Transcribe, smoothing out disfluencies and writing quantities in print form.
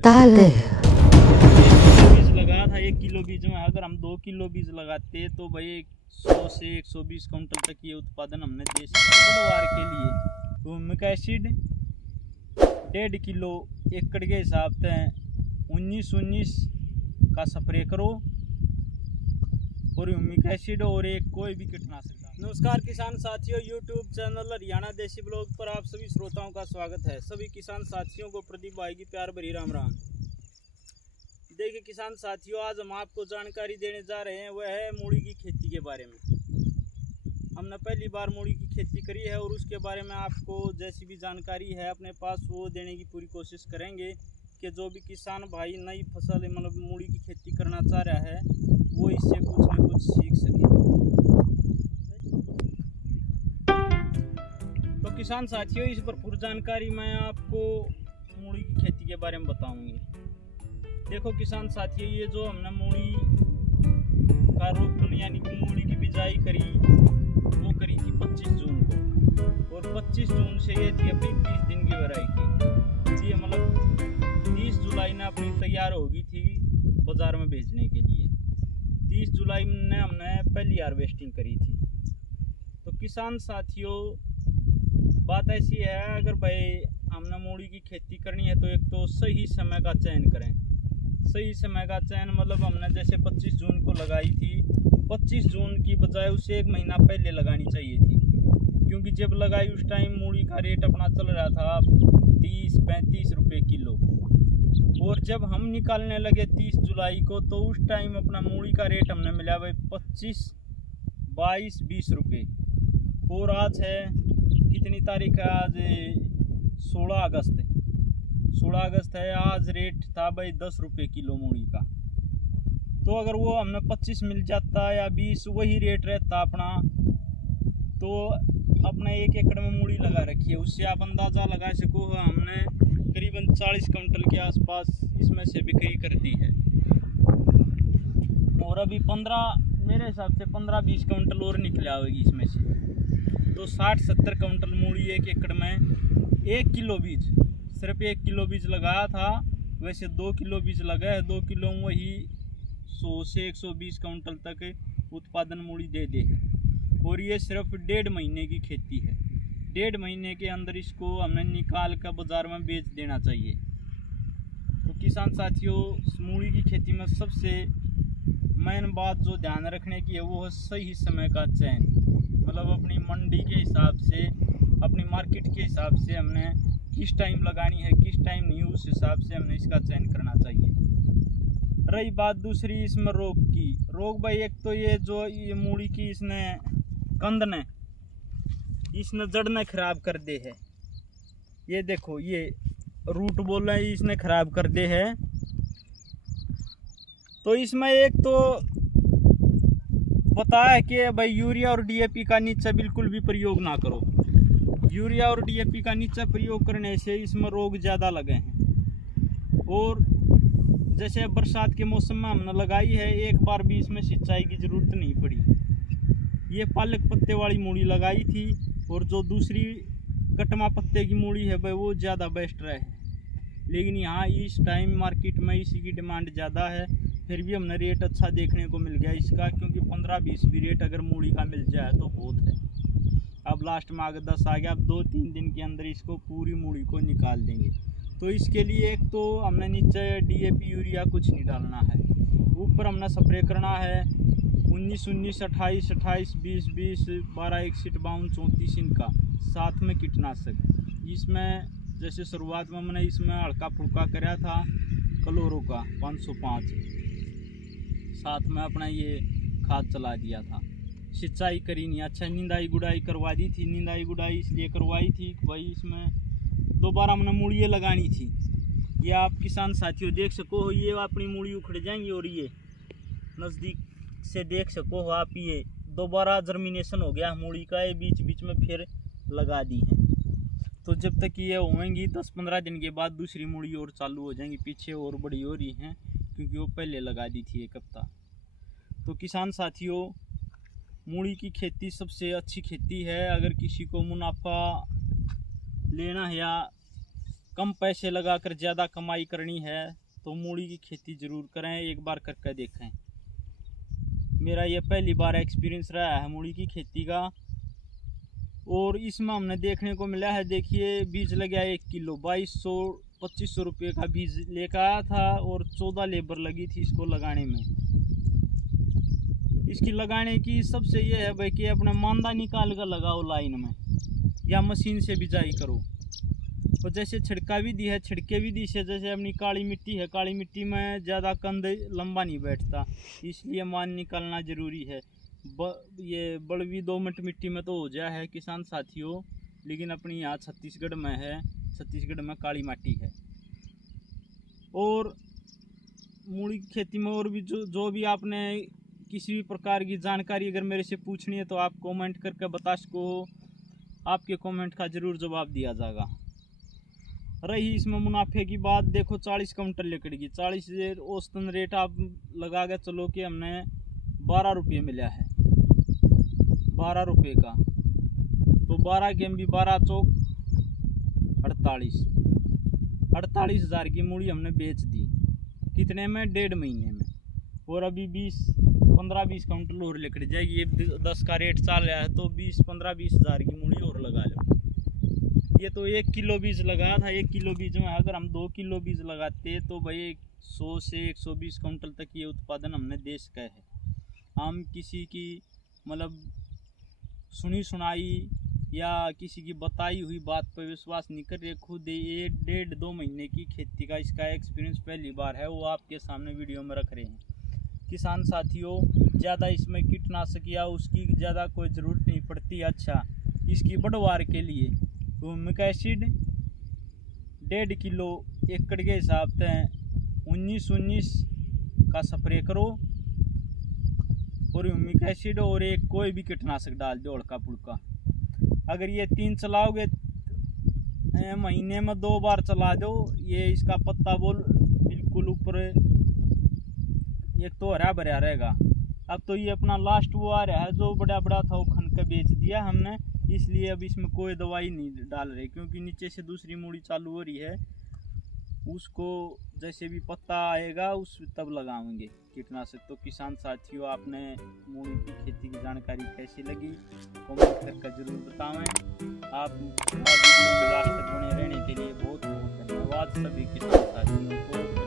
Dale. बीज लगाया था 1 किलो बीज में। अगर हम 2 किलो बीज लगाते तो भाई 100 से 120 क्विंटल तक ये उत्पादन हमने दे सकते पैदावार के लिए। ह्यूमिक एसिड 1.5 किलो एकड़ के हिसाब से 19-19 का स्प्रे करो और ह्यूमिक एसिड और एक कोई भी कीटनाशक। नमस्कार किसान साथियों, यूट्यूब चैनल हरियाणा देसी ब्लॉग पर आप सभी श्रोताओं का स्वागत है। सभी किसान साथियों को प्रदीप भाई की प्यार भरी राम राम। देखिए किसान साथियों, आज हम आपको जानकारी देने जा रहे हैं, वह है मूली की खेती के बारे में। हमने पहली बार मूली की खेती करी है और उसके बारे में आपको जैसी भी जानकारी है अपने पास वो देने की पूरी कोशिश करेंगे कि जो भी किसान भाई नई फसल मतलब मूली की खेती करना चाह रहा है वो इससे कुछ न कुछ सीख सके। तो किसान साथियों, इस भरपूर जानकारी मैं आपको मूली की खेती के बारे में बताऊंगी। देखो किसान साथियों, ये जो हमने मूली का रोपण यानी कि मूली की बिजाई करी वो करी थी 25 जून को, और 25 जून से ये थी अपनी 30 दिन की वैरायटी। ये मतलब 30 जुलाई ने अपनी तैयार होगी थी बाजार में भेजने के लिए। 30 जुलाई में हमने पहली हार्वेस्टिंग करी थी। तो किसान साथियों, बात ऐसी है, अगर भाई हमने मूली की खेती करनी है तो एक तो सही समय का चयन करें। सही समय का चयन मतलब हमने जैसे 25 जून को लगाई थी, 25 जून की बजाय उसे 1 महीना पहले लगानी चाहिए थी, क्योंकि जब लगाई उस टाइम मूली का रेट अपना चल रहा था 30-35 रुपये किलो। और जब हम निकालने लगे 30 जुलाई को तो उस टाइम अपना मूली का रेट हमने मिला भाई 25, 22, 20 रुपये। और आज है कितनी तारीख है, आज 16 अगस्त। 16 अगस्त है, आज रेट था भाई 10 रुपये किलो मूली का। तो अगर वो हमने 25 मिल जाता या 20 वही रेट रहता अपना, तो अपने 1 एकड़ में मूली लगा रखी है, उससे आप अंदाज़ा लगा सको हमने करीबन 40 क्विंटल के आसपास इसमें से बिक्री कर दी है। और अभी 15 मेरे हिसाब से 15-20 क्विंटल और निकल आएगी इसमें से। तो 60-70 क्विंटल मूली 1 एकड़ में। 1 किलो बीज, सिर्फ 1 किलो बीज लगाया था, वैसे 2 किलो बीज लगा है। 2 किलो में वही 100 से 120 क्विंटल तक उत्पादन मूली दे दे है। और ये सिर्फ 1.5 महीने की खेती है। 1.5 महीने के अंदर इसको हमने निकाल कर बाजार में बेच देना चाहिए। तो किसान साथियों, मूली की खेती में सबसे मेन बात जो ध्यान रखने की है वो है सही समय का चयन। मतलब अपनी मंडी के हिसाब से, अपनी मार्केट के हिसाब से हमने किस टाइम लगानी है किस टाइम नहीं, उस हिसाब से हमने इसका चयन करना चाहिए। रही बात दूसरी इसमें रोग की, रोग भाई एक तो ये जो ये मूली की इसने कंद ने इसने जड़ ने खराब कर दे है। ये देखो ये रूट बोल रहे हैं, इसने खराब कर दे है। तो इसमें एक तो बताया कि भाई यूरिया और डीएपी का नीचे बिल्कुल भी प्रयोग ना करो। यूरिया और डीएपी का नीचे प्रयोग करने से इसमें रोग ज़्यादा लगे हैं। और जैसे बरसात के मौसम में हमने लगाई है, एक बार भी इसमें सिंचाई की ज़रूरत नहीं पड़ी। ये पालक पत्ते वाली मूली लगाई थी, और जो दूसरी कटमा पत्ते की मूली है भाई वो ज़्यादा बेस्ट रहे। लेकिन यहाँ इस टाइम मार्केट में इसी की डिमांड ज़्यादा है, फिर भी हमने रेट अच्छा देखने को मिल गया इसका, क्योंकि 15-20 भी रेट अगर मूली का मिल जाए तो बहुत है। अब लास्ट में अगर 10 आ गया, अब 2-3 दिन के अंदर इसको पूरी मूली को निकाल देंगे। तो इसके लिए एक तो हमने नीचे डीएपी यूरिया कुछ नहीं डालना है, ऊपर हमने स्प्रे करना है 19-19, 28-28, 20-20, 12-61, 52, 34 इनका, साथ में कीटनाशक। इसमें जैसे शुरुआत में मैंने इसमें हल्का फुल्का कराया था क्लोरो का 505, साथ में अपना ये खाद चला दिया था। सिंचाई करी नहीं, अच्छा निंदाई गुड़ाई करवा दी थी। निंदाई गुड़ाई इसलिए करवाई थी कि भाई इसमें दोबारा हमने मूलियाँ लगानी थी। ये आप किसान साथियों देख सको, ये अपनी मूली उखड़ जाएंगी और ये नज़दीक से देख सको आप, ये दोबारा जर्मिनेशन हो गया मूली का, ये बीच बीच में फिर लगा दी है। तो जब तक ये होंगी 10-15 दिन के बाद दूसरी मूली और चालू हो जाएंगी, पीछे और बड़ी हो रही हैं क्योंकि वो पहले लगा दी थी 1 हफ्ता। तो किसान साथियों, मूली की खेती सबसे अच्छी खेती है। अगर किसी को मुनाफा लेना है या कम पैसे लगाकर ज़्यादा कमाई करनी है तो मूली की खेती ज़रूर करें, एक बार करके देखें। मेरा ये पहली बार एक्सपीरियंस रहा है मूली की खेती का। और इसमें हमने देखने को मिला है, देखिए बीज लग गया 1 किलो 2200-2500 रुपये का बीज लेकर आया था और 14 लेबर लगी थी इसको लगाने में। इसकी लगाने की सबसे ये है भाई कि अपना मांदा निकाल कर लगाओ लाइन में, या मशीन से बिजाई करो। और जैसे छिड़का भी दी है, छिड़के भी दी से, जैसे अपनी काली मिट्टी है, काली मिट्टी में ज़्यादा कंद लंबा नहीं बैठता, इसलिए मान निकालना ज़रूरी है। ये बड़वी दोमट मिट्टी में तो हो जाए है किसान साथियों, लेकिन अपनी यहाँ छत्तीसगढ़ में है, छत्तीसगढ़ में काली माटी है। और मूली की खेती में और भी जो भी आपने किसी भी प्रकार की जानकारी अगर मेरे से पूछनी है तो आप कमेंट करके बता सको, आपके कमेंट का ज़रूर जवाब दिया जाएगा। रही इसमें मुनाफे की बात, देखो 40 कुंटल लकड़ी, 40 औसतन रेट आप लगा के चलो कि हमने 12 रुपये मिला है, 12 रुपये का, तो 12 के भी 12 चौक 48 हज़ार की मूली हमने बेच दी। कितने में? 1.5 महीने में। और अभी 15-20 कुंटल और लकड़ी जाएगी। ये 10 का रेट चल रहा है तो 15-20 हज़ार की मूली और लगा लो। ये तो 1 किलो बीज लगाया था, 1 किलो बीज में अगर हम 2 किलो बीज लगाते तो भाई 100 से 120 कुंटल तक ये उत्पादन हमने दे सका है। हम किसी की मतलब सुनी सुनाई या किसी की बताई हुई बात पर विश्वास नहीं कर रहे, खुद ये 1.5-2 महीने की खेती का इसका एक्सपीरियंस पहली बार है, वो आपके सामने वीडियो में रख रहे हैं। किसान साथियों, ज़्यादा इसमें कीटनाशक या उसकी ज़्यादा कोई ज़रूरत नहीं पड़ती। अच्छा, इसकी बढ़वार के लिए ह्यूमिक एसिड 1.5 किलो एकड़ के हिसाब से 19-19 का स्प्रे करो, और ह्यूमिक एसिड और एक कोई भी कीटनाशक डाल दो हल्का फुल्का। अगर ये 3 चलाओगे, महीने में 2 बार चला दो, ये इसका पत्ता बोल बिल्कुल ऊपर एक तो हरा भरा रहेगा। अब तो ये अपना लास्ट वो आ रहा है, जो बड़ा बड़ा था वो खन के बेच दिया हमने, इसलिए अब इसमें कोई दवाई नहीं डाल रहे, क्योंकि नीचे से दूसरी मूड़ी चालू हो रही है, उसको जैसे भी पत्ता आएगा उस तब लगाएंगे कीटनाशक। तो किसान साथियों, आपने मूली की खेती की जानकारी कैसी लगी कमेंट करके जरूर बताएं। आप वीडियो में लास्ट तक बने रहने के लिए बहुत बहुत धन्यवाद सभी किसान साथियों को।